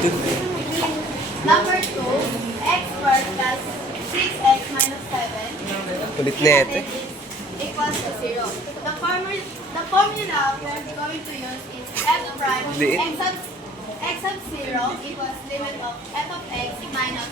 Number 2, x squared plus 6x minus 7. Kulit na ito. Equals to 0. The formula we're going to use is f prime x sub 0 equals limit of f of x minus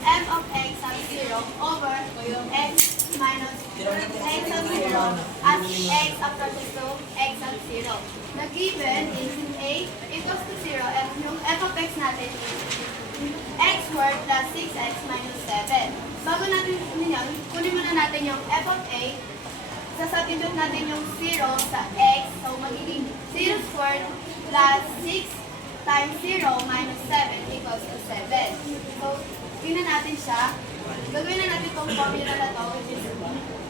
m of x sub 0 over x minus x sub 0 as x approaches to x sub 0. The given is a equals to 0 and yung f of x natin is x squared plus 6x minus 7. Bago natin yun, kunin muna natin yung f of a. Sasubstitute natin yung 0 sa x. So, magiging 0 squared plus 6 times 0 minus 7 equals to 7. So, tingnan natin siya. Gagawin na natin itong formula na to, which is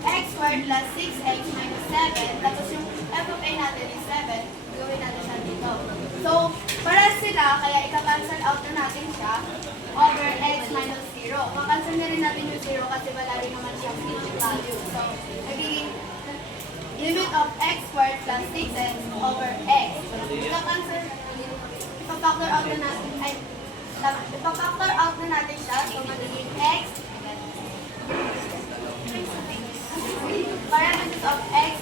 x squared plus 6x minus 7. Tapos yung f of a natin is 7. Gagawin natin siya dito. So, para sila, kaya ika-cancel out na natin siya over x minus 0. Makancel na rin natin yung 0 kasi wala rin naman siyang value. So, nagiging limit of x squared plus 6x over x. Ika-cancel, ipa-factor out na natin, ipa-factor out na natin siya. So, magiging x parenthesis of x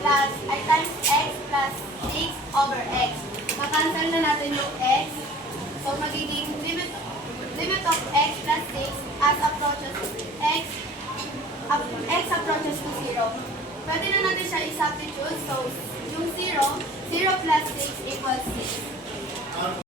plus, times x plus 6 over x. Makancel na natin yung x. So, magiging limit of x plus